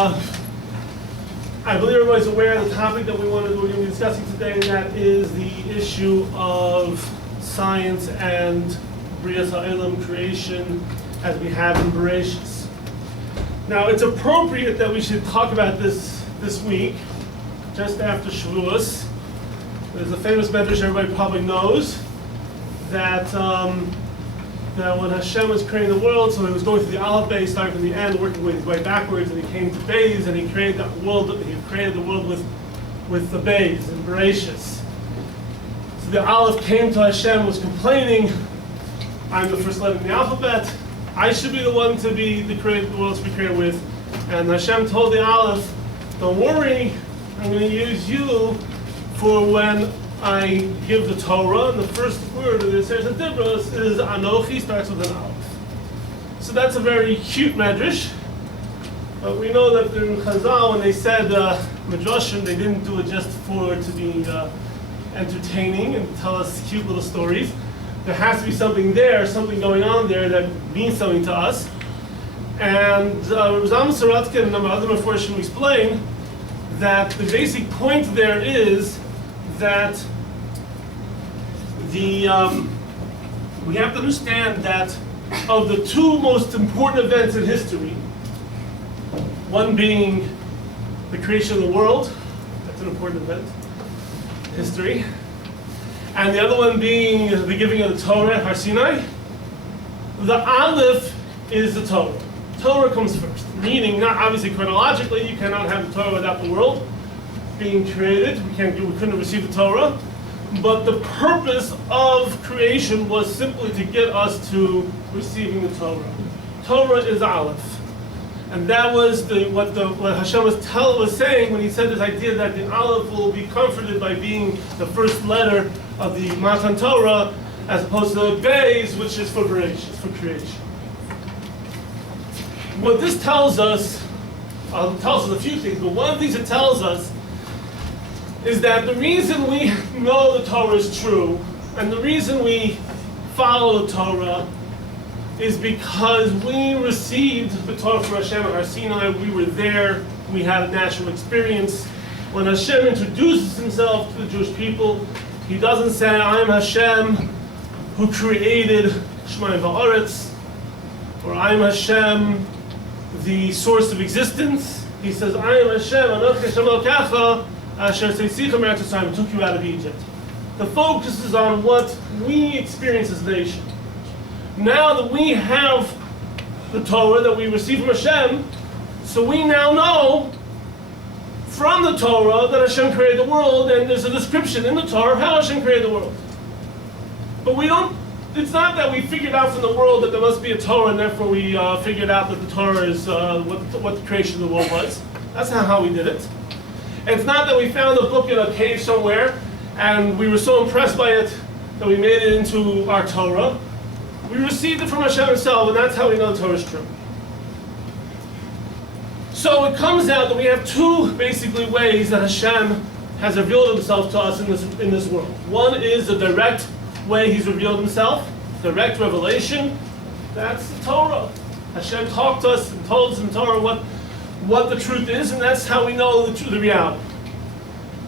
I believe everybody's aware of the topic that we're going to be discussing today, and that is the issue of science and Brias Ha'olam, creation, as we have in Bereshis. Now, it's appropriate that we should talk about this week, just after Shavuos. There's a famous medrash everybody probably knows, that when Hashem was creating the world, so he was going through the Aleph Beis, starting from the end, working his way backwards, and he came to Beis, and he created the world with the Beis and Bereshis. So the Aleph came to Hashem, was complaining, I'm the first letter in the alphabet, I should be the one to be the world to be created with. And Hashem told the Aleph, don't worry, I'm going to use you for when I give the Torah, and the first word of the Sefer Dibros is Anochi, starts with an Aleph. So that's a very cute medrash. But we know that in Chazal, when they said Midrashim, they didn't do it just to be entertaining and tell us cute little stories. There has to be something there, something going on there that means something to us. And Rizam Saratkin and other Meforshim explain that the basic point there is that we have to understand that of the two most important events in history, one being the creation of the world, that's an important event in history, and the other one being the giving of the Torah at Har Sinai, the Aleph is the Torah. Torah comes first, meaning not obviously chronologically, you cannot have the Torah without the world being created. We couldn't have received the Torah. But the purpose of creation was simply to get us to receiving the Torah. Torah is Aleph. And that was what Hashem was saying when he said this idea that the Aleph will be comforted by being the first letter of the Matan Torah, as opposed to the Beis, which is for creation. What this tells us a few things, but one of the things it tells us is that the reason we know the Torah is true, and the reason we follow the Torah, is because we received the Torah from Hashem at Har Sinai. We were there, we had a natural experience. When Hashem introduces himself to the Jewish people, he doesn't say, I'm Hashem who created Shemayim Va'aretz, or I'm Hashem, the source of existence. He says, I am Hashem, Anochi Hashem Elokecha, Asher Tzeitzichem Eretz Yisrael, took you out of Egypt. The focus is on what we experience as a nation. Now that we have the Torah that we receive from Hashem, so we now know from the Torah that Hashem created the world, and there's a description in the Torah of how Hashem created the world. But it's not that we figured out from the world that there must be a Torah, and therefore we figured out that the Torah is what the creation of the world was. That's not how we did it. It's not that we found a book in a cave somewhere and we were so impressed by it that we made it into our Torah. We received it from Hashem himself, and that's how we know the Torah is true. So it comes out that we have two basically ways that Hashem has revealed himself to us in this world. One is the direct way he's revealed himself, direct revelation. That's the Torah. Hashem talked to us and told us in Torah what the truth is, and that's how we know the reality.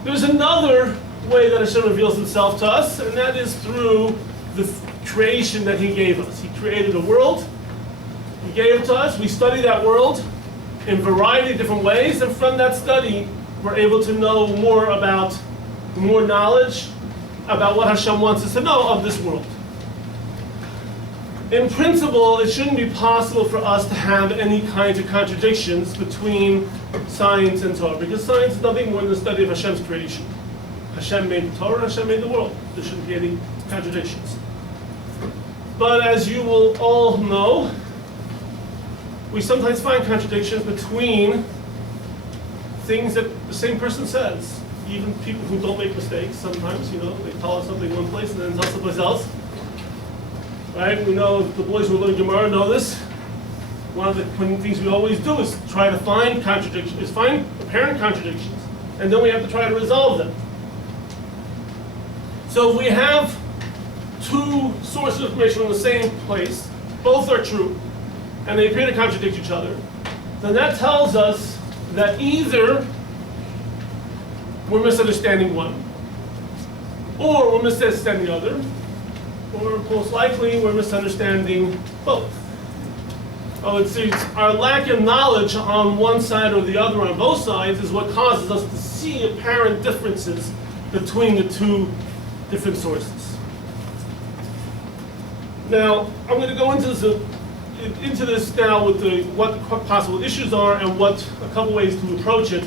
There's another way that Hashem reveals himself to us, and that is through the creation that he gave us. He created a world, he gave it to us, we study that world in a variety of different ways, and from that study, we're able to know more knowledge about what Hashem wants us to know of this world. In principle, it shouldn't be possible for us to have any kinds of contradictions between science and Torah, because science is nothing more than the study of Hashem's creation. Hashem made the Torah, Hashem made the world. There shouldn't be any contradictions. But as you will all know, we sometimes find contradictions between things that the same person says. Even people who don't make mistakes, sometimes, they tell us something in one place and then tell someplace else. Right? We know the boys who are learning Gemara know this. One of the things we always do is try to find contradictions, find apparent contradictions, and then we have to try to resolve them. So if we have two sources of information from the same place, both are true, and they appear to contradict each other, then that tells us that either we're misunderstanding one, or we're misunderstanding the other, or most likely we're misunderstanding both. It's our lack of knowledge on one side or the other, on both sides, is what causes us to see apparent differences between the two different sources. Now, I'm going to go into this now with what possible issues are and a couple ways to approach it.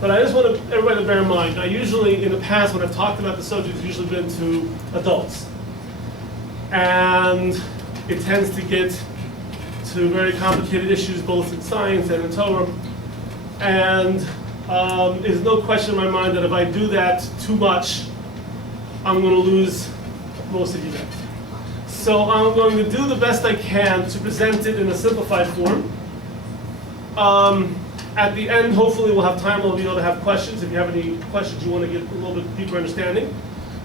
But I just want everybody to bear in mind, I usually, in the past, when I've talked about the subject, it's usually been to adults. And it tends to get to very complicated issues, both in science and in Torah. And there's no question in my mind that if I do that too much, I'm going to lose most of you guys. So I'm going to do the best I can to present it in a simplified form. At the end, hopefully we'll have time, we'll be able to have questions. If you have any questions you want to get a little bit deeper understanding.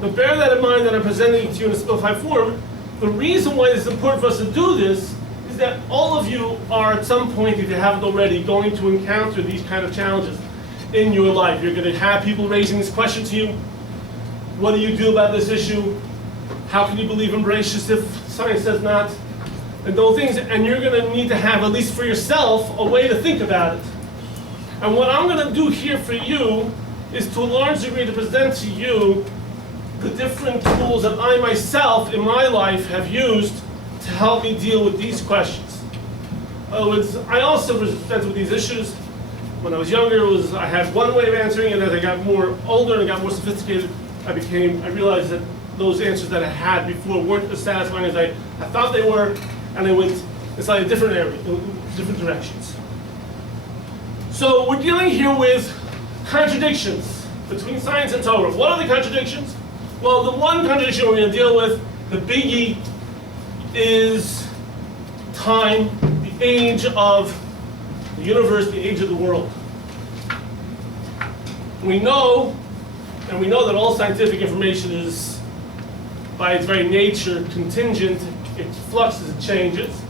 But bear that in mind that I'm presenting it to you in a simplified form. The reason why it's important for us to do this is that all of you are at some point, if you haven't already, going to encounter these kind of challenges in your life. You're going to have people raising this question to you. What do you do about this issue? How can you believe in Bereshit if science says not? And those things, and you're going to need to have, at least for yourself, a way to think about it. And what I'm going to do here for you is to a large degree to present to you the different tools that I myself in my life have used to help me deal with these questions. I also presented with these issues. When I was younger, I had one way of answering it. As I got more older and got more sophisticated, I realized that those answers that I had before weren't as satisfying as I thought they were, and I went in slightly different areas, different directions. So we're dealing here with contradictions between science and Torah. What are the contradictions? Well, the one contradiction we're going to deal with, the biggie, is time, the age of the universe, the age of the world. We know that all scientific information is, by its very nature, contingent. It fluxes, it changes.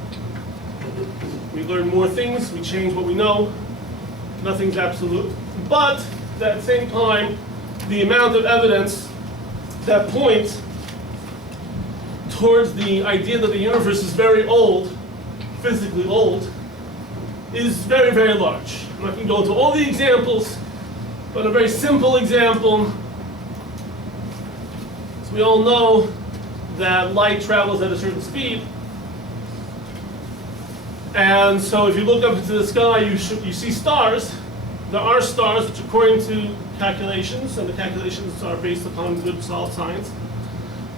We learn more things, we change what we know. Nothing's absolute. But at the same time, the amount of evidence that points towards the idea that the universe is very old, physically old, is very, very large. I'm not going to go into all the examples, but a very simple example. So we all know that light travels at a certain speed. And so if you look up into the sky, you see stars. There are stars which, according to calculations, and the calculations are based upon good, solid science,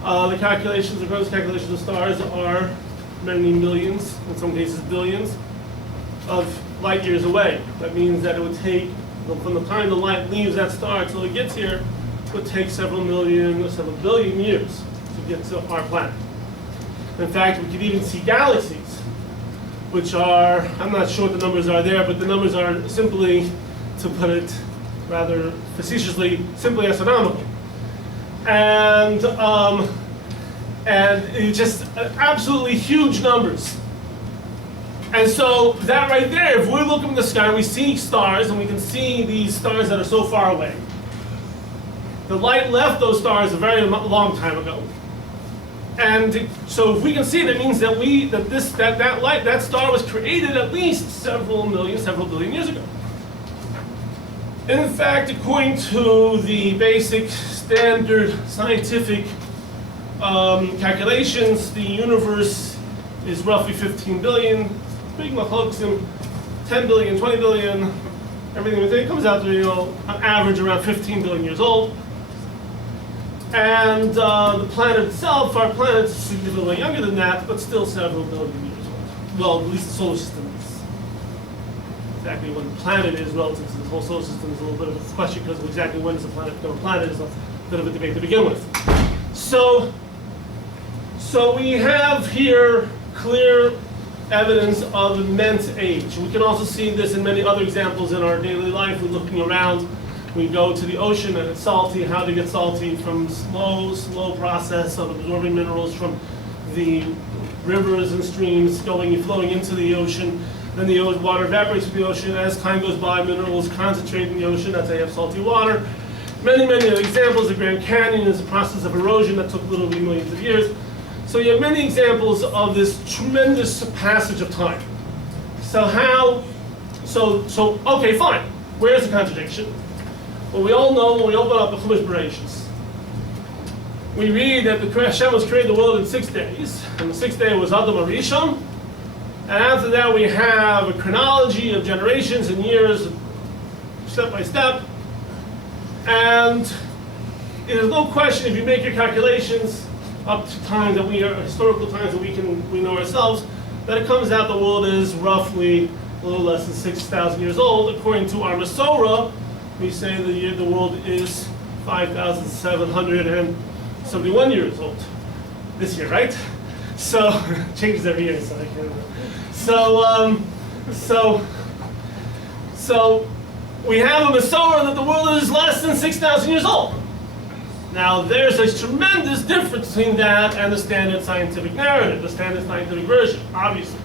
the calculations, the gross calculations of stars are many millions, in some cases billions, of light years away. That means that it would take, from the time the light leaves that star until it gets here, it would take several million or several billion years to get to our planet. In fact, we could even see galaxies, which are, I'm not sure what the numbers are there, but the numbers are simply, to put it rather facetiously, simply astronomical. And it's just absolutely huge numbers. And so that right there, if we're looking in the sky, we see stars, and we can see these stars that are so far away. The light left those stars a very long time ago. And so if we can see it, it means that that star was created at least several billion years ago. And in fact, according to the basic standard scientific calculations, the universe is roughly 15 billion. Big machloksim, 10 billion, 20 billion, everything within comes out to, on average around 15 billion years old. And the planet itself, our planet is significantly younger than that, but still several billion years old. Well, at least the solar system is. Exactly when the planet is relative to the whole solar system is a little bit of a question, because exactly when does the planet become a planet is a bit of a debate to begin with. So we have here clear evidence of immense age. We can also see this in many other examples in our daily life. We're looking around. We go to the ocean and it's salty. How to get salty? From slow process of absorbing minerals from the rivers and streams flowing into the ocean, Then the water evaporates from the ocean. As time goes by, minerals concentrate in the ocean. That's how you have salty water. Many, many other examples. The Grand Canyon is a process of erosion that took literally millions of years. So you have many examples of this tremendous passage of time. Okay, fine. Where's the contradiction? Well, we all know when we open up the Chumash Bereshis, we read that the Hashem was created the world in 6 days, and the 6th day was Adam HaRishon, and after that we have a chronology of generations and years, step by step, and there's no question if you make your calculations up to times that we are historical times that we know ourselves, that it comes out the world is roughly a little less than 6,000 years old. According to our Masorah, we say the world is 5,771 years old this year, right? So changes every year, so I can't. So we have a Masorah that the world is less than 6,000 years old. Now there's a tremendous difference between that and the standard scientific narrative, the standard scientific version, obviously.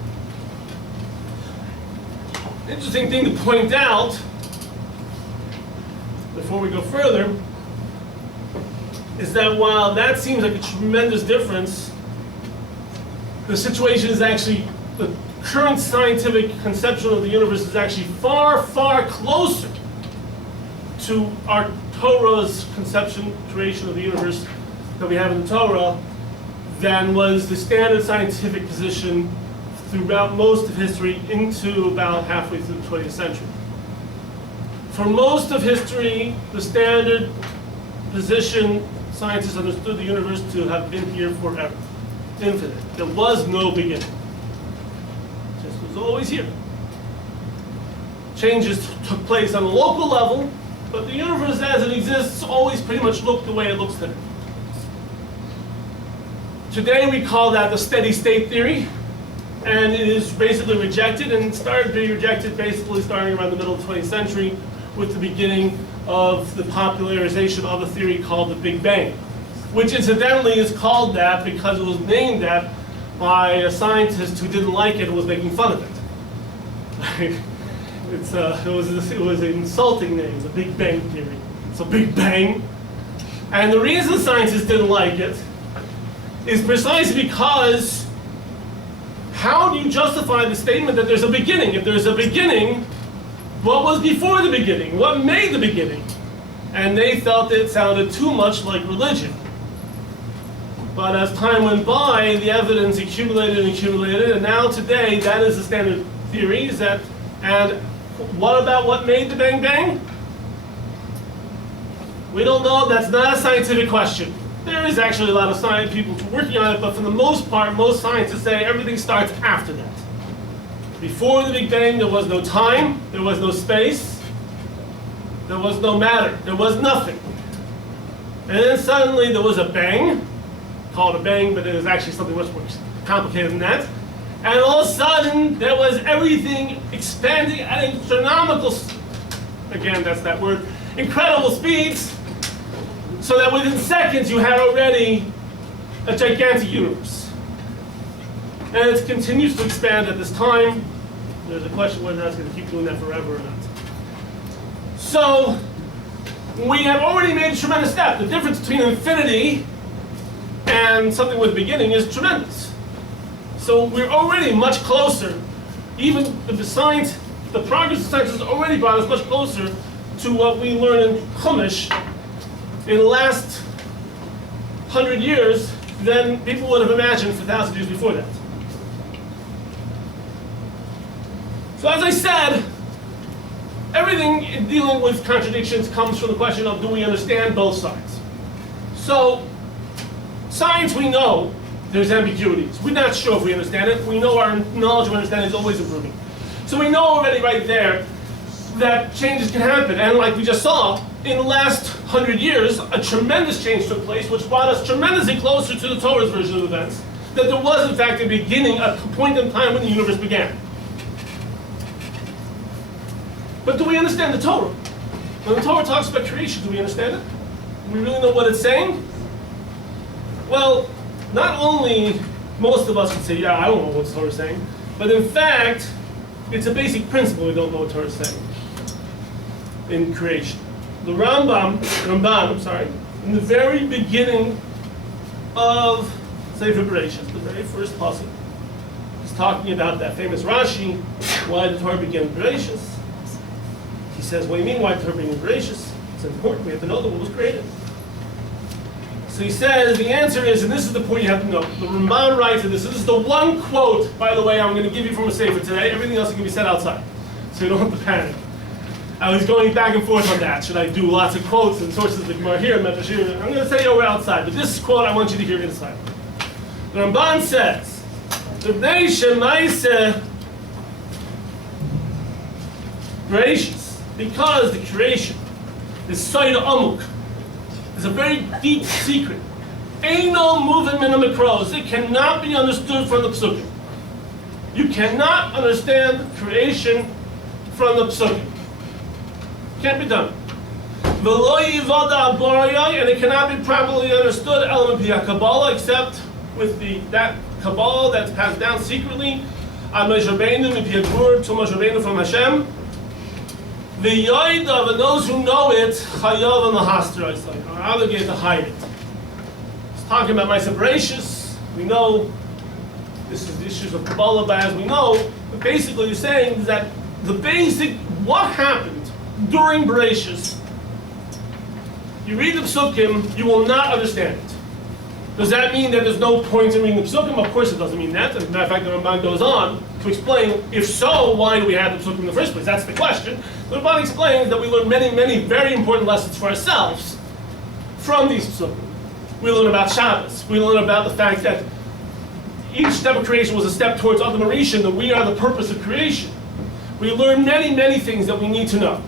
Interesting thing to point out before we go further is that while that seems like a tremendous difference, the situation is actually, the current scientific conception of the universe is actually far, far closer to our Torah's conception, creation of the universe that we have in the Torah than was the standard scientific position throughout most of history into about halfway through the 20th century. For most of history, the standard position, scientists understood the universe to have been here forever, infinite. There was no beginning. It just was always here. Changes took place on a local level, but the universe as it exists always pretty much looked the way it looks today. Today we call that the steady state theory, and it is basically rejected, and it started being rejected basically starting around the middle of the 20th century with the beginning of the popularization of a theory called the Big Bang, which incidentally is called that because it was named that by a scientist who didn't like it and was making fun of it. It was an insulting name, the Big Bang theory. So Big Bang. And the reason scientists didn't like it is precisely because how do you justify the statement that there's a beginning? If there's a beginning, what was before the beginning? What made the beginning? And they felt it sounded too much like religion. But as time went by, the evidence accumulated and accumulated, and now today, that is the standard theory. And what about what made the Bang Bang? We don't know. That's not a scientific question. There is actually a lot of science people working on it, but for the most part, most scientists say everything starts after that. Before the Big Bang, there was no time, there was no space, there was no matter, there was nothing. And then suddenly there was a bang, called a bang, but it was actually something much more complicated than that. And all of a sudden, there was everything expanding at astronomical, again, that's that word, incredible speeds, so that within seconds you had already a gigantic universe. And it continues to expand at this time. There's a question whether that's going to keep doing that forever or not. So, we have already made a tremendous step. The difference between infinity and something with a beginning is tremendous. So we're already much closer. Even the progress of science has already brought us much closer to what we learn in Chumash in the last 100 years than people would have imagined for 1,000 years before that. So as I said, everything in dealing with contradictions comes from the question of, do we understand both sides? So, science, we know there's ambiguities. We're not sure if we understand it. We know our knowledge of understanding is always improving. So we know already right there that changes can happen. And like we just saw, in the last 100 years, a tremendous change took place, which brought us tremendously closer to the Torah's version of events, that there was, in fact, a beginning, a point in time when the universe began. But do we understand the Torah? When the Torah talks about creation, do we understand it? Do we really know what it's saying? Well, not only most of us would say, yeah, I don't know what the Torah is saying, but in fact, it's a basic principle we don't know what Torah is saying in creation. The Ramban, in the very beginning of Sefer Bereshit, the very first passage, is talking about that famous Rashi, why the Torah began with Bereshit. He says, what do you mean why the Torah began with Bereshit? It's important, we have to know that what was created. So he says, the answer is, and this is the point you have to know, the Ramban writes, and this is the one quote, by the way, I'm going to give you from a Sefer today. Everything else can be said outside, so you don't have to panic. I was going back and forth on that. Should I do lots of quotes and sources of the Gemara here, Medrash here? I'm going to say over outside, but this quote I want you to hear inside. The Ramban says, the gracious, because the creation is Soida Amuk, is a very deep secret. Ain't no moving in the Mikros. It cannot be understood from the Psukim. You cannot understand creation from the Psukim. Can't be done. And it cannot be properly understood Kabbalah except with that Kabbalah that's passed down secretly on Moshe Rabbeinu to Moshe Rabbeinu from Hashem. The Yoidav and those who know it, Chayav and Lahastra, are obligated to hide it. It's talking about my separations. We know this is the issues of Kabbalah, but as we know, basically you're saying that the basic, what happened during Bereshit, you read the Psukim, you will not understand it. Does that mean that there's no point in reading the Psukim? Of course it doesn't mean that. As a matter of fact, the Ramban goes on to explain, if so, why do we have the Psukim in the first place? That's the question. The Ramban explains that we learn many, many very important lessons for ourselves from these Psukim. We learn about Shabbos. We learn about the fact that each step of creation was a step towards Adam Rishon, that we are the purpose of creation. We learn many, many things that we need to know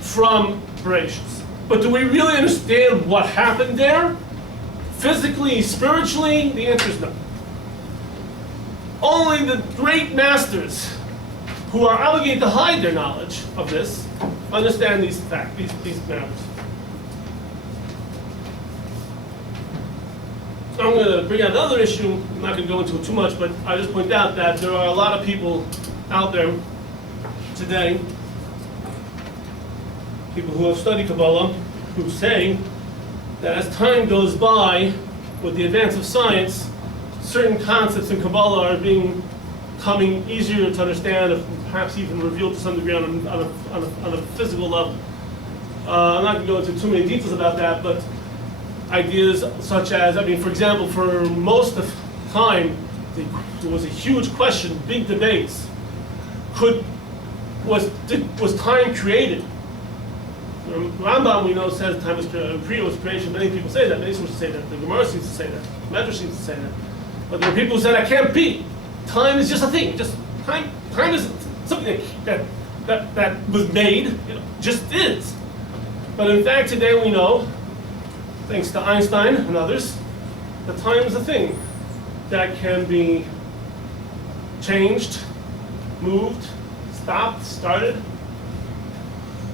from Bereshit. But do we really understand what happened there? Physically, spiritually, the answer is no. Only the great masters who are obligated to hide their knowledge of this understand these facts, these matters. I'm going to bring out another issue. I'm not going to go into it too much, but I just point out that there are a lot of people out there today, people who have studied Kabbalah, who say that as time goes by, with the advance of science, certain concepts in Kabbalah are becoming easier to understand, or perhaps even revealed to some degree on a physical level. I'm not going to go into too many details about that, but ideas such as, for example, for most of the time, there was a huge question, big debates. Was time created? Rambam, we know, says time was creation. Many people say that. Many sources say that. The Gemara seems to say that. Medrash seems to say that. But there are people who say that can't be. Time is just a thing. Just time is something that was made. Just is. But in fact, today we know, thanks to Einstein and others, that time is a thing that can be changed, moved, stopped, started.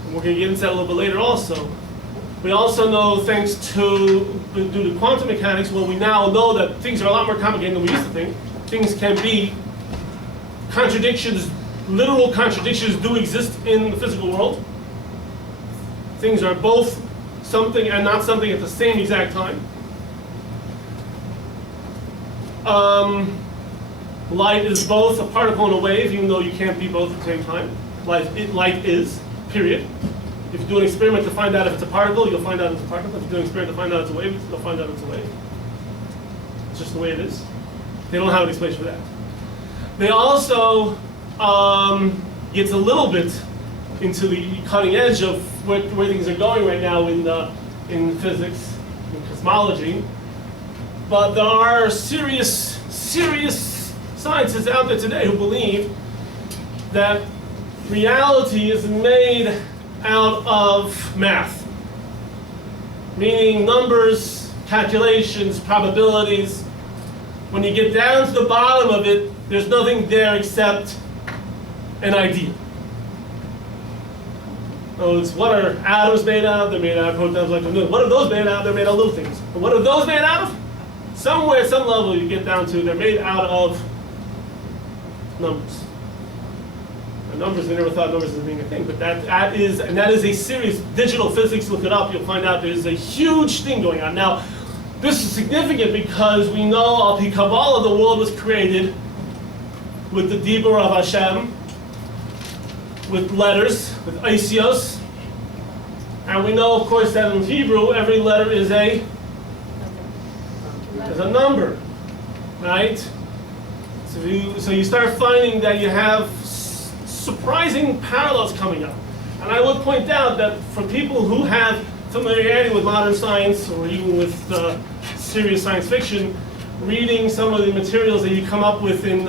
We're going to get into that a little bit later also. We also know, thanks to, due to quantum mechanics, well, we now know that things are a lot more complicated than we used to think. Things can be contradictions, literal contradictions do exist in the physical world. Things are both something and not something at the same exact time. Light is both a particle and a wave, even though you can't be both at the same time. Light is. Period. If you do an experiment to find out if it's a particle, you'll find out it's a particle. If you do an experiment to find out it's a wave, you'll find out it's a wave. It's just the way it is. They don't have an explanation for that. They also gets a little bit into the cutting edge of where things are going right now in physics, in cosmology. But there are serious scientists out there today who believe that reality is made out of math, meaning numbers, calculations, probabilities. When you get down to the bottom of it, there's nothing there except an idea. So it's what are atoms made out of? They're made out of protons, electrons. What are those made out of? They're made out of little things. And what are those made out of? Somewhere, some level you get down to, they're made out of numbers. numbers, we never thought numbers as being a thing, but that is a serious digital physics. Look it up, you'll find out there's a huge thing going on. Now, this is significant because we know al pi Kabbalah the world was created with the Dibur of Hashem, with letters, with Isios, and we know, of course, that in Hebrew every letter is a number, right? So you start finding that you have surprising parallels coming up. And I would point out that for people who have familiarity with modern science, or even with serious science fiction, reading some of the materials that you come up with in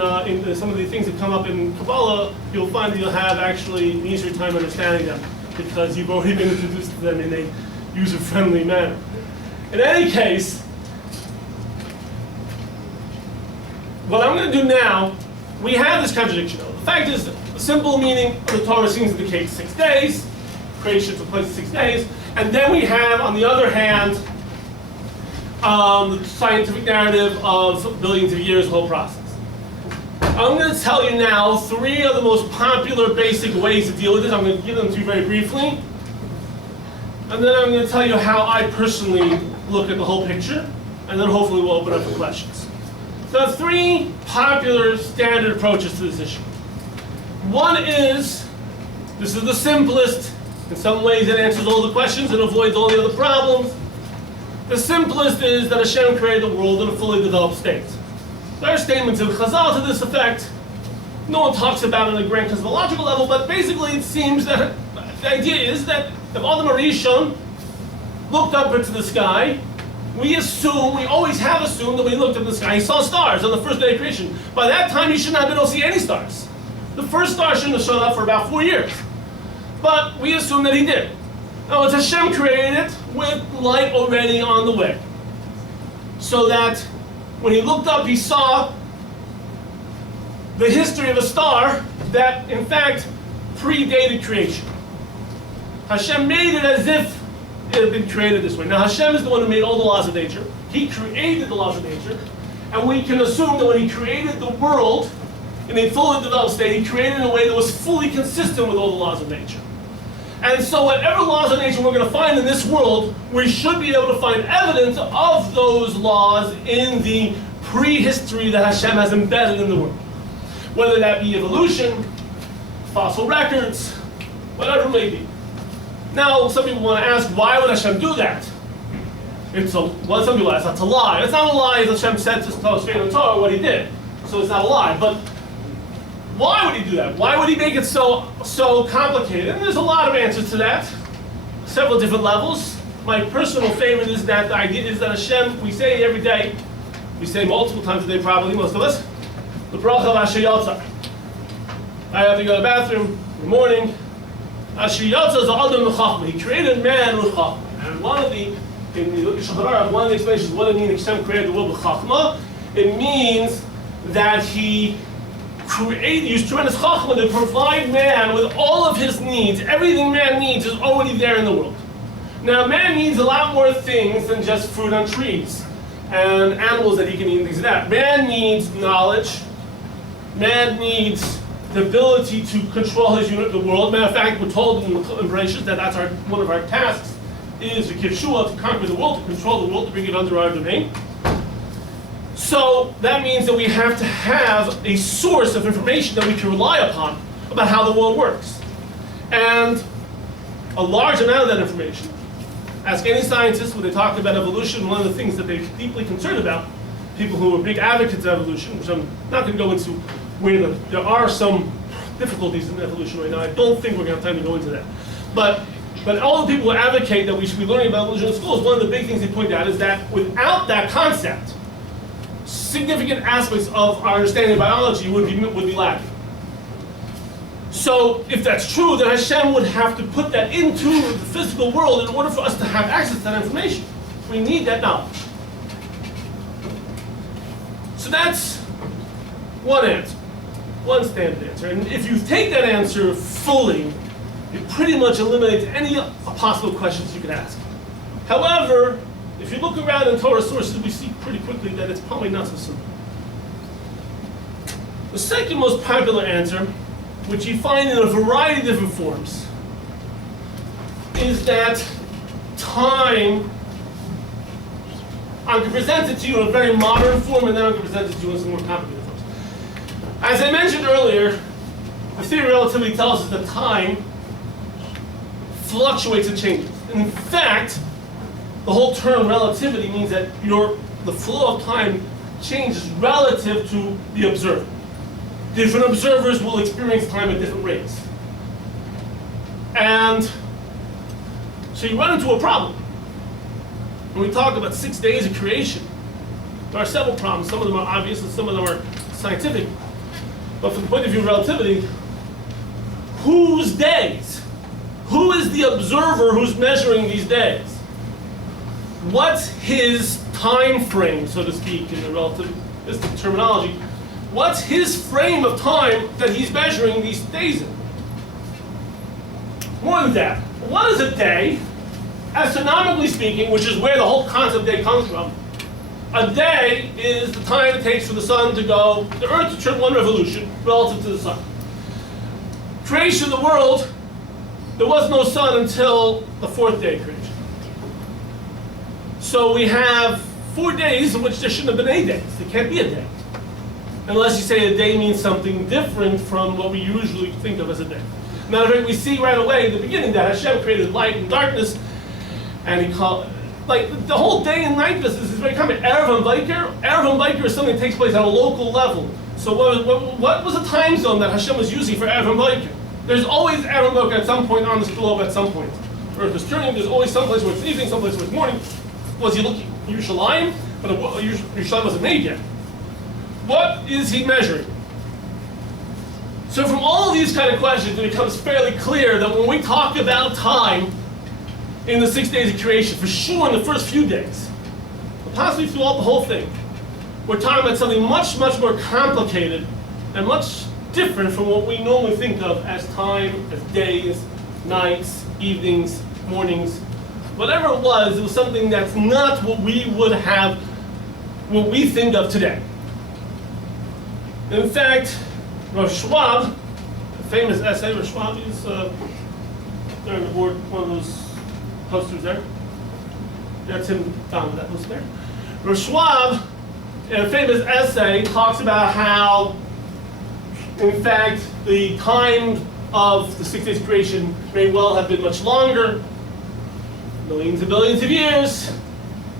some of the things that come up in Kabbalah, you'll find that you'll have actually an easier time understanding them, because you've already been introduced to them in a user-friendly manner. In any case, what I'm going to do now, we have this contradiction. The fact is, the simple meaning of the Torah seems to indicate 6 days. Creation took place in 6 days. And then we have, on the other hand, the scientific narrative of billions of years, the whole process. I'm going to tell you now 3 of the most popular basic ways to deal with this. I'm going to give them to you very briefly. And then I'm going to tell you how I personally look at the whole picture. And then hopefully we'll open up for questions. So 3 popular standard approaches to this issue. One is, this is the simplest. In some ways it answers all the questions and avoids all the other problems. The simplest is that Hashem created the world in a fully developed state. There are statements in Chazal to this effect. No one talks about it on a grand cosmological level, but basically it seems that the idea is that if Adam HaRishon looked up into the sky, we always have assumed that when he looked up in the sky, he saw stars on the first day of creation. By that time, he should not have been able to see any stars. The first star shouldn't have shown up for about 4 years. But we assume that he did. Now, it's Hashem created it with light already on the way. So that when he looked up, he saw the history of a star that, in fact, predated creation. Hashem made it as if it had been created this way. Now Hashem is the one who made all the laws of nature. He created the laws of nature. And we can assume that when he created the world in a fully developed state, he created it in a way that was fully consistent with all the laws of nature. And so whatever laws of nature we're going to find in this world, we should be able to find evidence of those laws in the prehistory that Hashem has embedded in the world. Whether that be evolution, fossil records, whatever it may be. Now, some people want to ask, why would Hashem do that? Some people ask, that's a lie. It's not a lie, as Hashem said to tell us straight in the Torah what he did. So it's not a lie. But why would he do that? Why would he make it so complicated? And there's a lot of answers to that. Several different levels. My personal favorite is that the idea is that Hashem, we say every day, we say multiple times a day probably, most of us, the bracha of Asher Yotzar. I have to go to the bathroom in the morning. Asher Yotzar is Adam L'Chachma. He created man with Chachma. And one of the explanations, what it means Hashem created the world with Chachma, it means that he used tremendous Chachma to provide man with all of his needs. Everything man needs is already there in the world. Now, man needs a lot more things than just fruit on trees and animals that he can eat and things like that. Man needs knowledge. Man needs the ability to control his unit of the world. Matter of fact, we're told in Bereshit that that's one of our tasks is the Yeshua, to conquer the world, to control the world, to bring it under our domain. So that means that we have to have a source of information that we can rely upon about how the world works. And a large amount of that information, ask any scientist when they talk about evolution, one of the things that they're deeply concerned about, people who are big advocates of evolution, which I'm not going to go into, where there are some difficulties in evolution right now. I don't think we're going to have time to go into that. But all the people who advocate that we should be learning about evolution in schools, one of the big things they point out is that without that concept, significant aspects of our understanding of biology would be lacking. So if that's true, then Hashem would have to put that into the physical world in order for us to have access to that information. We need that knowledge. So that's one answer, one standard answer. And if you take that answer fully, it pretty much eliminates any possible questions you could ask. However, if you look around in Torah sources, we see pretty quickly that it's probably not so simple. The second most popular answer which you find in a variety of different forms, is that time, I'm going to present it to you in a very modern form, and then I'm going to present it to you in some more complicated forms. As I mentioned earlier, the theory of relativity tells us that time fluctuates and changes. In fact, the whole term relativity means that the flow of time changes relative to the observer. Different observers will experience time at different rates. And so you run into a problem. When we talk about 6 days of creation, there are several problems. Some of them are obvious and some of them are scientific. But from the point of view of relativity, whose days? Who is the observer who's measuring these days? What's his time frame, so to speak, in the relativistic terminology? What's his frame of time that he's measuring these days in? More than that, what is a day? Astronomically speaking, which is where the whole concept of day comes from, a day is the time it takes for the sun to go, the Earth to turn one revolution relative to the sun. Creation of the world, there was no sun until the 4th day of creation. So we have 4 days in which there shouldn't have been 8 days. There can't be a day. Unless you say a day means something different from what we usually think of as a day. Matter of fact, we see right away in the beginning that Hashem created light and darkness, and he called, like, the whole day and night business is very common. Erev and Boker. Erev and Boker is something that takes place at a local level. So what was the time zone that Hashem was using for Erev and Boker? There's always Erev and Boker at some point on this globe at some point. Earth is turning, there's always some place where it's evening, some place where it's morning. Was he looking at Yerushalayim? But Yerushalayim wasn't made yet. What is he measuring? So from all of these kind of questions, it becomes fairly clear that when we talk about time in the 6 days of creation, for sure in the first few days, but possibly throughout the whole thing, we're talking about something much, much more complicated and much different from what we normally think of as time, as days, nights, evenings, mornings. Whatever it was something that's not what we would have, what we think of today. In fact, Rosh Schwab, the famous essay, Rosh Schwab is there on the board, one of those posters there. That's him down with that poster there. Rosh Schwab, in a famous essay, talks about how, in fact, the time of the 6 days of creation may well have been much longer, millions and billions of years,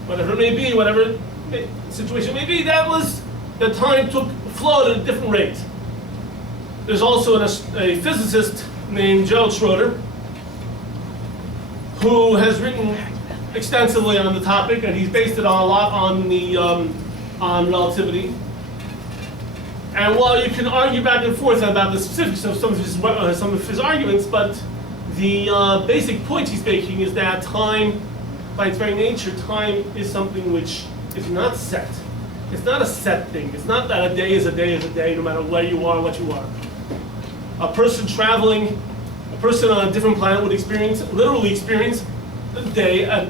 whatever it may be, whatever the situation may be, that was, the time flowed at a different rate. There's also a physicist named Gerald Schroeder who has written extensively on the topic, and he's based it on a lot on the on relativity. And while you can argue back and forth about the specifics of some of his arguments, but the basic point he's making is that time, by its very nature, time is something which is not set. It's not a set thing. It's not that a day is a day is a day, no matter where you are, what you are. A person traveling, a person on a different planet would literally experience a day at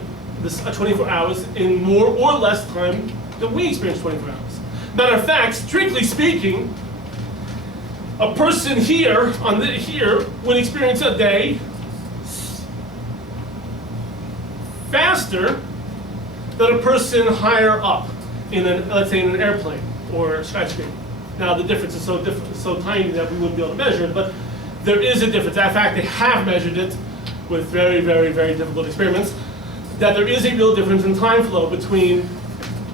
24 hours in more or less time than we experience 24 hours. Matter of fact, strictly speaking, a person here would experience a day faster than a person higher up in let's say in an airplane or a skyscraper. Now the difference is so tiny that we wouldn't be able to measure it, but there is a difference. In fact, they have measured it with very, very, very difficult experiments, that there is a real difference in time flow between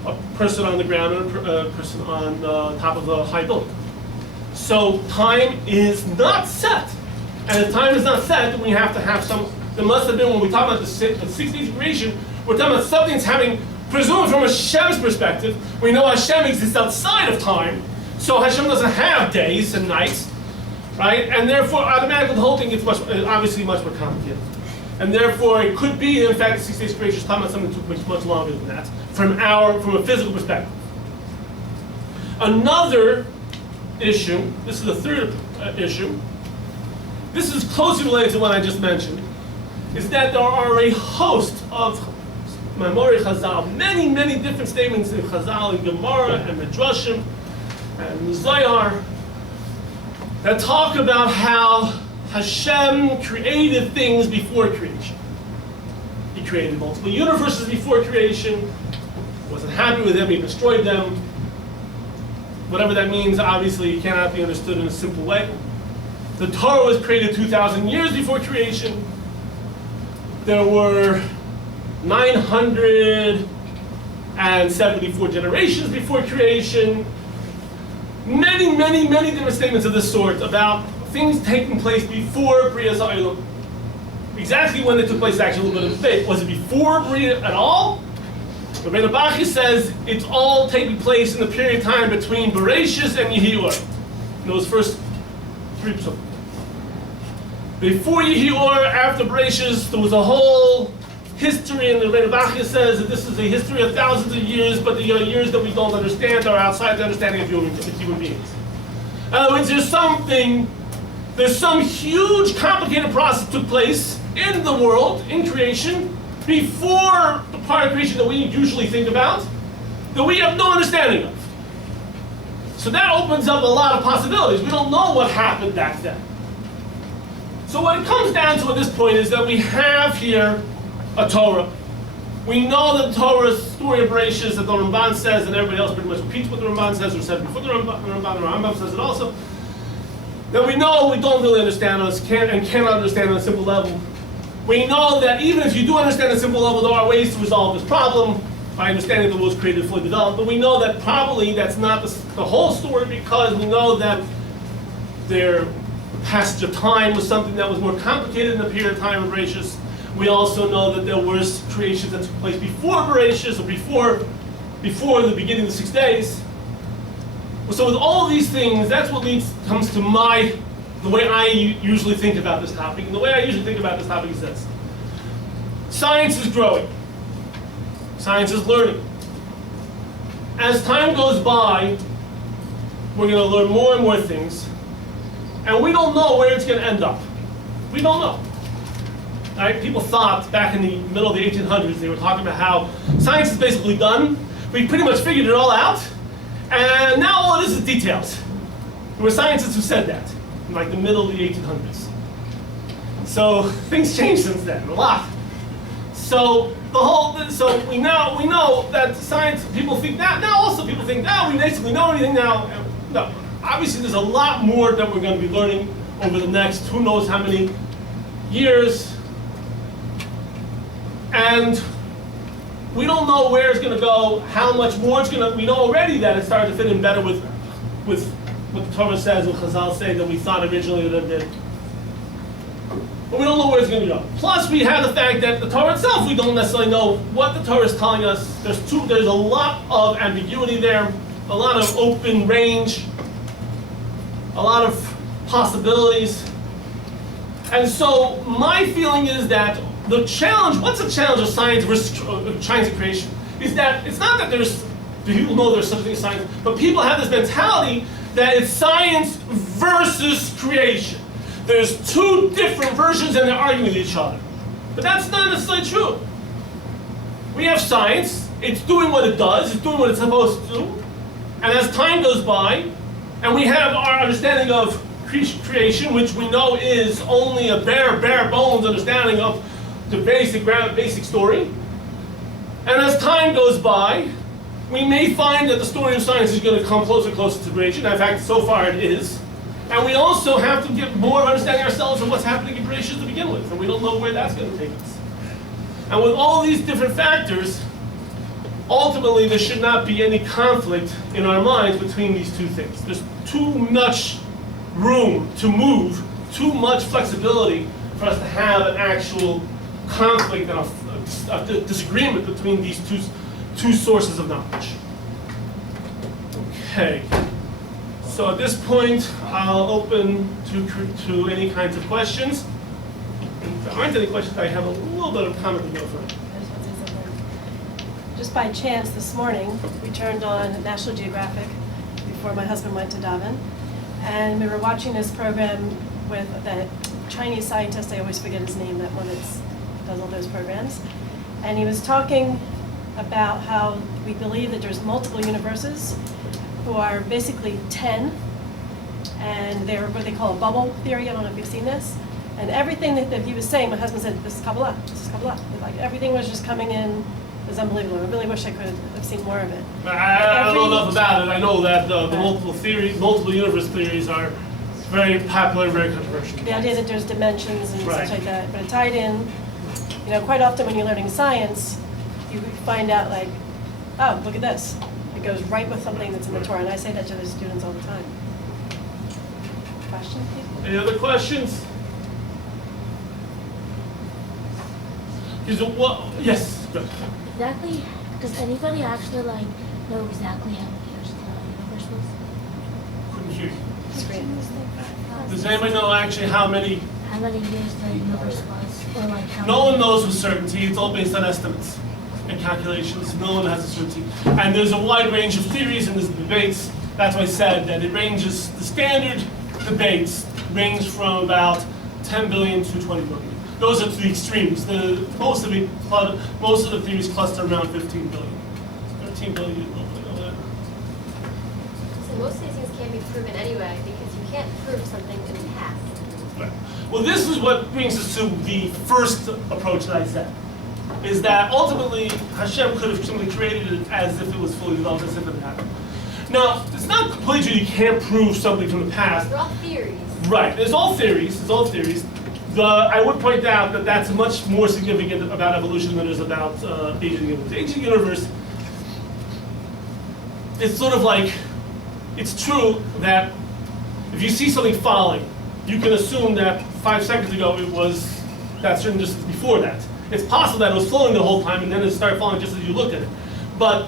a person on the ground and a person on top of a high building. So time is not set. And if time is not set, then we have to have some, there must have been, when we talk about the 6 days of creation, we're talking about something that's having, presumably from Hashem's perspective, we know Hashem exists outside of time, so Hashem doesn't have days and nights, right? And therefore, automatically, the whole thing is obviously much more complicated. And therefore, it could be, in fact, the 6 days of creation is talking about something that took much longer than that, from a physical perspective. Another issue, this is the third issue, this is closely related to what I just mentioned, is that there are a host of Memori Chazal, many, many different statements in Chazal, in Gemara, and Midrashim, and Zohar, that talk about how Hashem created things before creation. He created multiple universes before creation, wasn't happy with them, he destroyed them. Whatever that means, obviously, cannot be understood in a simple way. The Torah was created 2,000 years before creation. There were 974 generations before creation. Many, many, many different statements of this sort about things taking place before Bria Ha'olam. Exactly when they took place is actually a little bit of debate. Was it before Bria at all? The Rebbe Bachya says it's all taking place in the period of time between Bereshis and Yehior. In those first 3 psukim. Before Yehior, after Bereshis, there was a whole history, and the Rebbe Bachya says that this is a history of thousands of years, but the years that we don't understand are outside the understanding of human beings. In other words, there's some huge, complicated process that took place in the world, in creation, before the part of creation that we usually think about, that we have no understanding of. So that opens up a lot of possibilities. We don't know what happened back then. So what it comes down to at this point is that we have here a Torah. We know that Torah's story of Bereshis that the Ramban says, and everybody else pretty much repeats what the Ramban says, or said before the Rambam says it also. That we know we don't really understand and cannot understand on a simple level. We know that even if you do understand at a simple level, there are ways to resolve this problem by understanding the world was created fully developed. But we know that probably that's not the whole story, because we know that their passage of time was something that was more complicated in the period of time of Bereshis. We also know that there was creations that took place before Bereshis, or before the beginning of the 6 days. So with all these things, that's what comes to the way I usually think about this topic. And the way I usually think about this topic is this. Science is growing. Science is learning. As time goes by, we're going to learn more and more things. And we don't know where it's going to end up. We don't know. Right? People thought back in the middle of the 1800s, they were talking about how science is basically done. We pretty much figured it all out. And now all it is details. There were scientists who said that in like the middle of the 1800s. So things changed since then, a lot. So we know that science, people think that, now also people think, now we basically know anything now. No, obviously there's a lot more that we're going to be learning over the next who knows how many years. And we don't know where it's going to go, how much more it's going to. We know already that it's starting to fit in better with what the Torah says, what Chazal say, than we thought originally that it did. But we don't know where it's going to go. Plus, we have the fact that the Torah itself, we don't necessarily know what the Torah is telling us. There's a lot of ambiguity there, a lot of open range, a lot of possibilities. And so my feeling is that the challenge, what's the challenge of science versus science and creation? Is that it's not that people know there's such a thing as science, but people have this mentality that it's science versus creation. There's two different versions and they're arguing with each other. But that's not necessarily true. We have science, it's doing what it does, it's doing what it's supposed to do. And as time goes by, and we have our understanding of creation, which we know is only a bare bones understanding of the basic story. And as time goes by, we may find that the story of science is going to come closer and closer to creation. In fact, so far it is. And we also have to get more understanding ourselves of what's happening in creation to begin with. And we don't know where that's going to take us. And with all these different factors, ultimately there should not be any conflict in our minds between these two things. There's too much room to move, too much flexibility for us to have an actual conflict and a disagreement between these two sources of knowledge. Okay. So at this point, I'll open to any kinds of questions. If there aren't any questions, I have a little bit of comment to go through. Just by chance this morning, we turned on National Geographic before my husband went to Davin, and we were watching this program with that Chinese scientist, I always forget his name, that one that does all those programs, and he was talking about how we believe that there's multiple universes who are basically 10, and they were what they call a bubble theory. I don't know if you've seen this. And everything that he was saying, my husband said, this is Kabbalah, this is Kabbalah. Like everything was just coming in. It was unbelievable. I really wish I could have seen more of it. I don't know enough about it. I know that the multiple universe theories are very popular, very controversial. The idea that there's dimensions and Right. such like that, but it tied in. You know, quite often when you're learning science, you find out like, oh, look at this. It goes right with something that's in the Torah, and I say that to the students all the time. Questions, people? Any other questions? Yes. Go. Exactly. Does anybody actually like know exactly how many years the universe was? Couldn't hear you. Screen. Does anybody know actually how many? How many years the universe was, or like how? No many? one knows with certainty. It's all based on estimates and calculations. No one has a certainty. And there's a wide range of theories and there's debates. That's why I said that it ranges. The standard debates range from about 10 billion to 20 billion. Those are the extremes. Most of the theories cluster around 15 billion. 13 billion, a little bit of that. So most of these things can't be proven anyway because you can't prove something in the past. Right. Well, this is what brings us to the first approach that I said, is that ultimately Hashem could have simply created it as if it was fully developed, as if it happened. Now, it's not completely true you can't prove something from the past. They're all theories. Right, it's all theories, I would point out that that's much more significant about evolution than it is about age of the universe. Age of the universe, it's sort of like, it's true that if you see something falling, you can assume that 5 seconds ago it was that certain distance before that. It's possible that it was flowing the whole time and then it started falling just as you looked at it. But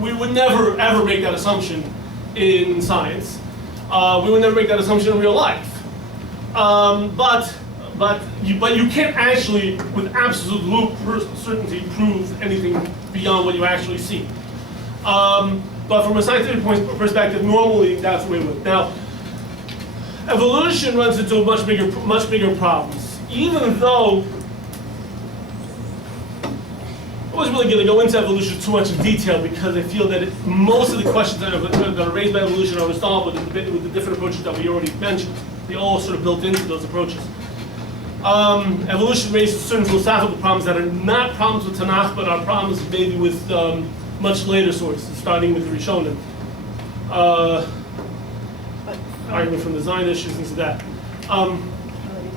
we would never ever make that assumption in science. We would never make that assumption in real life. But you can't actually, with absolute certainty, prove anything beyond what you actually see. But from a scientific perspective, normally that's the way it would. Now, evolution runs into much bigger problems. Even though I wasn't really going to go into evolution too much in detail because I feel that most of the questions that are raised by evolution are resolved with the different approaches that we already mentioned. They all sort of built into those approaches. Evolution raises certain philosophical problems that are not problems with Tanakh, but are problems maybe with much later sources, starting with the Rishonim. Argument from the Zionists, things like that.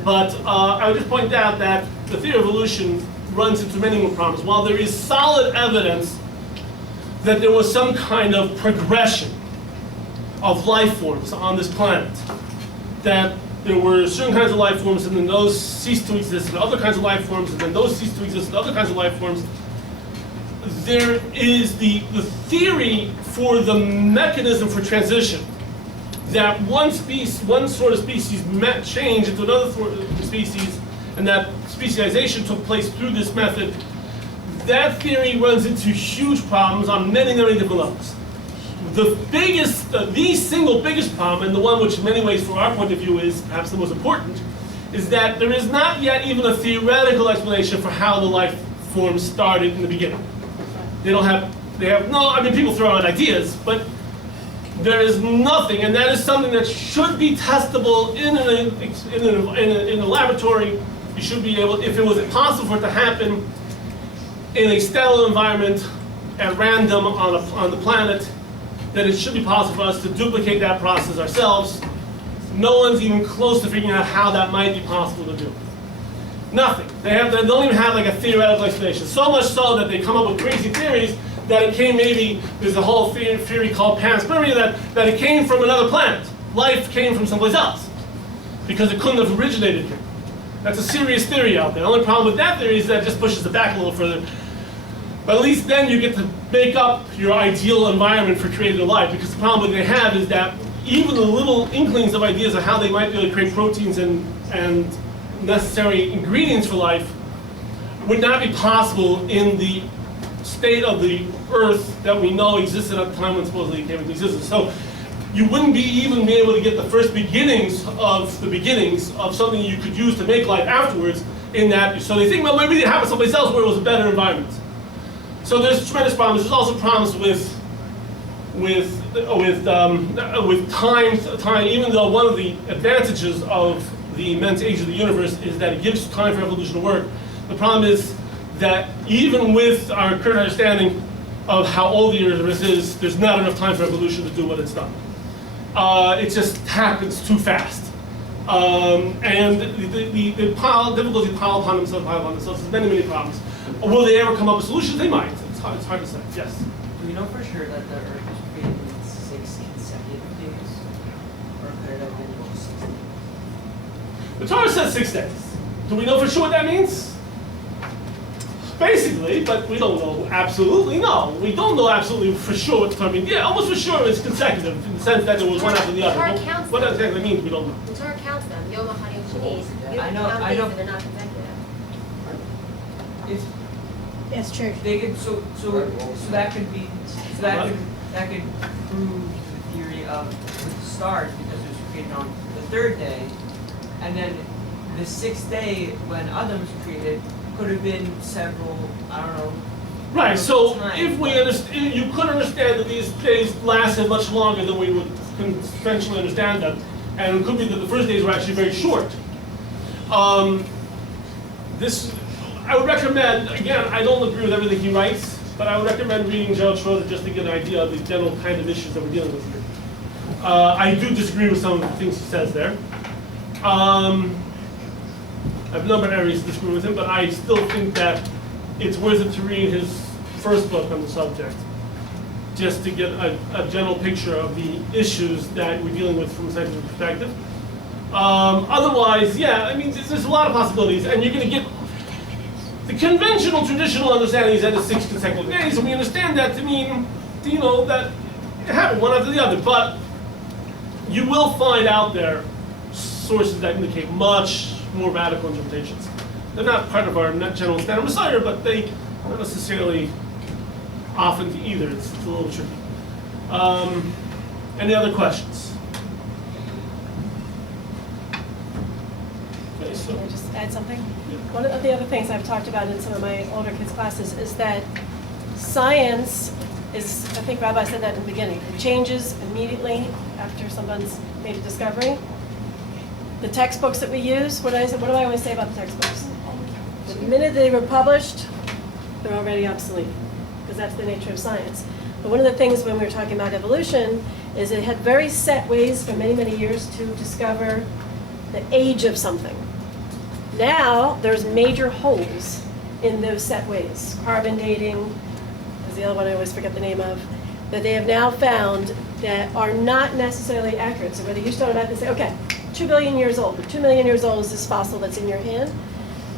But I would just point out that the theory of evolution runs into many more problems. While there is solid evidence that there was some kind of progression of life forms on this planet, that there were certain kinds of life forms and then those ceased to exist, and other kinds of life forms, and then those ceased to exist, and other kinds of life forms, there is the theory for the mechanism for transition, that one sort of species changed into another sort of species, and that specialization took place through this method. That theory runs into huge problems on many, many different levels. The single biggest problem, and the one which in many ways from our point of view is perhaps the most important, is that there is not yet even a theoretical explanation for how the life forms started in the beginning. People throw out ideas, but there is nothing, and that is something that should be testable in a laboratory. You should be able, if it was possible for it to happen in a stellar environment at random on the planet, then it should be possible for us to duplicate that process ourselves. No one's even close to figuring out how that might be possible to do. Nothing. They don't even have like a theoretical explanation. So much so that they come up with crazy theories that it came there's a whole theory called panspermia that it came from another planet. Life came from someplace else because it couldn't have originated here. That's a serious theory out there. The only problem with that theory is that it just pushes it back a little further. But at least then you get to make up your ideal environment for creating a life, because the problem that they have is that even the little inklings of ideas of how they might be able to create proteins and necessary ingredients for life would not be possible in the state of the Earth that we know existed at the time when supposedly it came into existence. So you wouldn't even be able to get the first beginnings of something you could use to make life afterwards in that. So they think, well, maybe it happened someplace else where it was a better environment. So there's tremendous problems. There's also problems with time, even though one of the advantages of the immense age of the universe is that it gives time for evolution to work. The problem is that even with our current understanding of how old the universe is, there's not enough time for evolution to do what it's done. It just happens too fast. And the difficulty pile upon themselves, there's many, many problems. Will they ever come up with solutions? They might. It's hard to say, yes. Do we know for sure that the Earth was created in 6 consecutive days? Or could it have been just 6 days? The Torah says 6 days. Do we know for sure what that means? Basically, but we don't know absolutely. No, we don't know absolutely for sure what the Torah means. Yeah, almost for sure it's consecutive in the sense that there was one after the other. The Torah counts What them. that exactly means, we don't know. The Torah counts them. Yom HaChad, Yom Sheni. You I can know- count I days know. that are not consecutive. It's, Yes, true. they could, so that could be, that could prove the theory of with the stars because it was created on the 3rd day, and then the 6th day when Adam was created could have been several, I don't know. Right, so time. if we understand, you could understand that these days lasted much longer than we would conventionally understand them, and it could be that the first days were actually very short. I would recommend, again, I don't agree with everything he writes, but I would recommend reading Gerald Schroeder just to get an idea of the general kind of issues that we're dealing with here. I do disagree with some of the things he says there. I have a number of areas to disagree with him, but I still think that it's worth it to read his first book on the subject, just to get a general picture of the issues that we're dealing with from a scientific perspective. Otherwise, yeah, I mean, there's a lot of possibilities, and you're going to get the conventional, traditional understanding is that it's 6 consecutive days, and we understand that to mean, that it happened one after the other. But you will find out there sources that indicate much more radical interpretations. They're not part of our general standard Messiah, but they aren't necessarily often either. It's a little tricky. Any other questions? Okay, so. Can I just add something? One of the other things I've talked about in some of my older kids' classes is that science is, I think Rabbi said that in the beginning, it changes immediately after someone's made a discovery. The textbooks that we use, what do I always say about the textbooks? The minute they were published, they're already obsolete, because that's the nature of science. But one of the things when we were talking about evolution is it had very set ways for many, many years to discover the age of something. Now, there's major holes in those set ways. Carbon dating is the other one I always forget the name of, that they have now found that are not necessarily accurate. So whether you start out and say, okay, 2 billion years old, or 2 million years old is this fossil that's in your hand.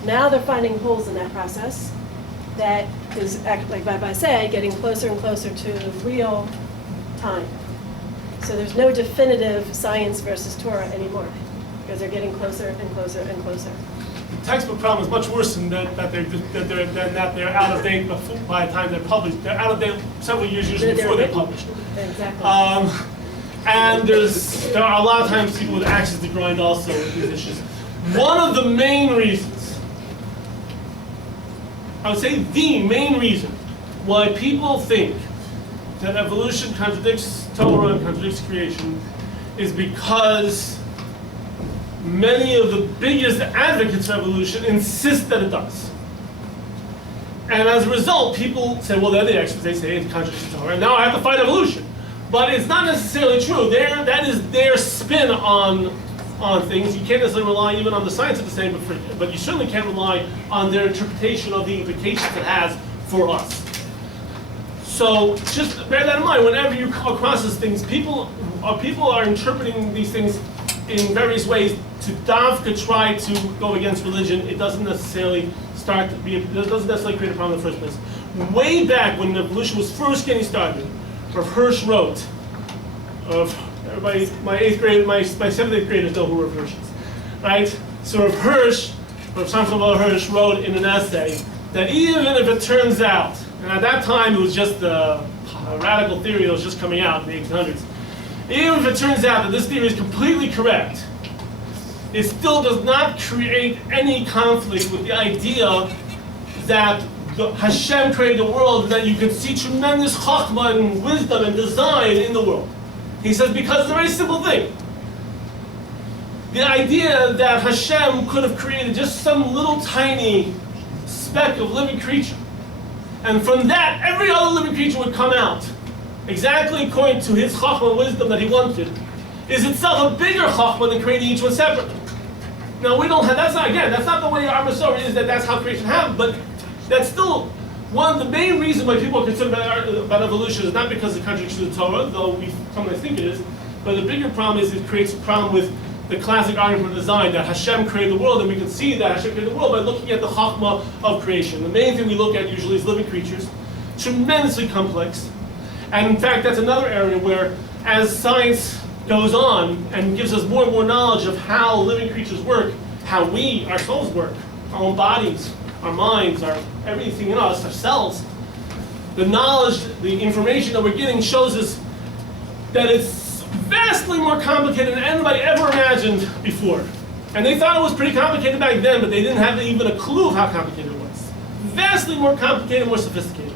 Now they're finding holes in that process that is, like Rabbi said, getting closer and closer to real time. So there's no definitive science versus Torah anymore, because they're getting closer and closer and closer. The textbook problem is much worse than that they're out of date by the time they're published. They're out of date several years usually before they're published. Exactly. And there are a lot of times people with axes to grind also with these issues. One of the main reasons, I would say the main reason why people think that evolution contradicts Torah and contradicts creation is because many of the biggest advocates of evolution insist that it does. And as a result, people say, well, they're the experts, they say it contradicts Torah, and now I have to fight evolution. But it's not necessarily true. That is their spin on things. You can't necessarily rely even on the science of the same, but you certainly can't rely on their interpretation of the implications it has for us. So just bear that in mind. Whenever you come across these things, people are interpreting these things in various ways to davka try to go against religion. It doesn't necessarily it doesn't necessarily create a problem in the first place. Way back when evolution was first getting started, Rav Hirsch wrote, everybody, my 7th, 8th graders know who Rav Hirsch is, right? So Rav Hirsch, Rav Samson Hirsch wrote in an essay that even if it turns out, and at that time it was just a radical theory that was just coming out in the 1800s, even if it turns out that this theory is completely correct, it still does not create any conflict with the idea that Hashem created the world, that you can see tremendous chachma and wisdom and design in the world. He says because it's a very simple thing. The idea that Hashem could have created just some little tiny speck of living creature, and from that every other living creature would come out, exactly according to his chachma and wisdom that he wanted, is itself a bigger chachma than creating each one separately. Now we don't have, that's not the way our Masorah is, that's how creation happened, but that's still one of the main reasons why people are concerned about evolution is not because it contradicts the Torah, though we sometimes think it is, but the bigger problem is it creates a problem with the classic argument for design, that Hashem created the world, and we can see that Hashem created the world by looking at the chachma of creation. The main thing we look at usually is living creatures, tremendously complex, and in fact that's another area where as science goes on and gives us more and more knowledge of how living creatures work, how we, our souls work, our own bodies, our minds, our everything in us, our cells. The knowledge, the information that we're getting shows us that it's vastly more complicated than anybody ever imagined before. And they thought it was pretty complicated back then, but they didn't have even a clue of how complicated it was. Vastly more complicated, more sophisticated.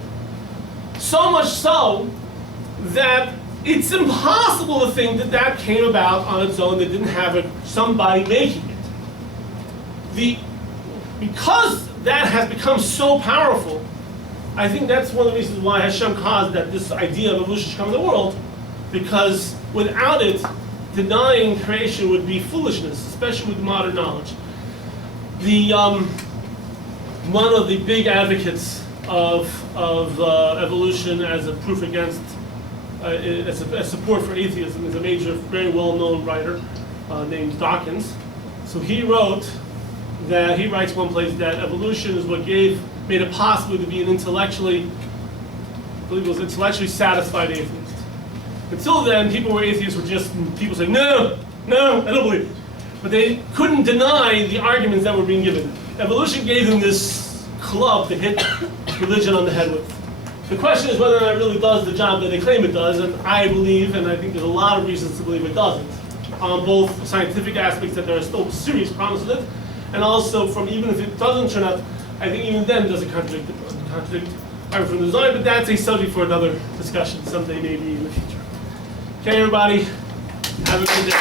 So much so that it's impossible to think that that came about on its own, that didn't have somebody making it. Because that has become so powerful, I think that's one of the reasons why Hashem caused that this idea of evolution should come in the world, because without it, denying creation would be foolishness, especially with modern knowledge. One of the big advocates of evolution as a proof against, as a support for atheism is a major, very well-known writer named Dawkins. So he writes one place that evolution is what made it possible to be an intellectually satisfied atheist. Until then, people who were atheists were just people saying, no, I don't believe it. But they couldn't deny the arguments that were being given. Evolution gave them this club to hit religion on the head with. The question is whether or not it really does the job that they claim it does, and I believe, and I think there's a lot of reasons to believe it doesn't. On both scientific aspects, that there are still serious problems with it, and also from even if it doesn't turn out, I think even then it doesn't contradict argument from the design, but that's a subject for another discussion someday maybe in the future. Okay, everybody, have a good day.